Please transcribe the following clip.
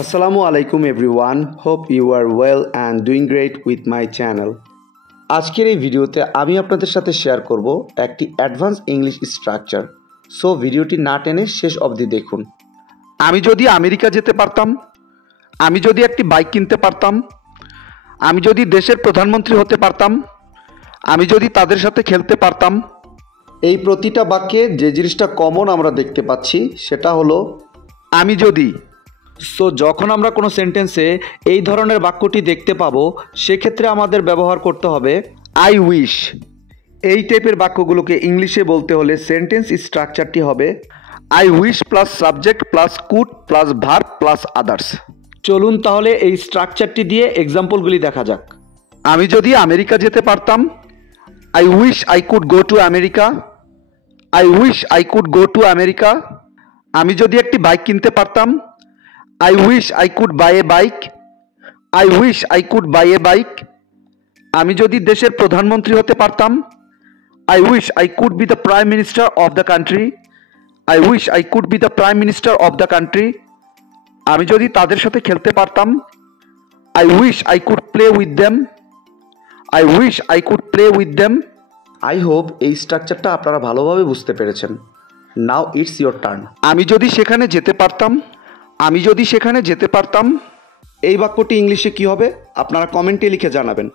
Assalamu alaikum everyone. Hope you are well and doing great with my channel. আজকের এই ভিডিওতে আমি আপনাদের সাথে শেয়ার করব একটি অ্যাডভান্স ইংলিশ স্ট্রাকচার। সো ভিডিওটি না টেনে শেষ অবধি দেখুন। আমি যদি আমেরিকা যেতে পারতাম, আমি যদি একটি বাইক কিনতে পারতাম, আমি যদি দেশের প্রধানমন্ত্রী হতে পারতাম, আমি যদি তাদের সাথে খেলতে পারতাম। এই প্রতিটা বাক্যে যে জিনিসটা কমন আমরা দেখতে পাচ্ছি সেটা হলো আমি যদি। সো যখন আমরা কোনো সেন্টেন্সে এই ধরনের বাক্যটি দেখতে পাবো সেক্ষেত্রে আমাদের ব্যবহার করতে হবে আই উইশ। এই টাইপের বাক্যগুলোকে ইংলিশে বলতে হলে সেন্টেন্স স্ট্রাকচারটি হবে I wish plus subject plus could plus verb plus others. চলুন তাহলে এই স্ট্রাকচারটি দিয়ে এক্সাম্পলগুলি দেখা যাক। আমি যদি আমেরিকা যেতে পারতাম, I wish I could go to America. I wish I could go to America. আমি যদি একটি বাইক কিনতে পারতাম, I wish I could buy a bike. I wish I could buy a bike. আমি যদি দেশের প্রধানমন্ত্রী হতে পারতাম, I wish I could be the prime minister of the country. I wish I could be the prime minister of the country. আমি যদি তাদের সাথে খেলতে পারতাম, I wish I could play with them. I wish I could play with them. I hope এই স্ট্রাকচারটা আপনারা ভালোভাবে বুঝতে পেরেছেন। Now it's your turn. আমি যদি সেখানে যেতে পারতাম, আমি যদি সেখানে যেতে পারতাম। এই বাক্যটি ইংলিশে কি হবে আপনারা কমেন্টে লিখে জানাবেন।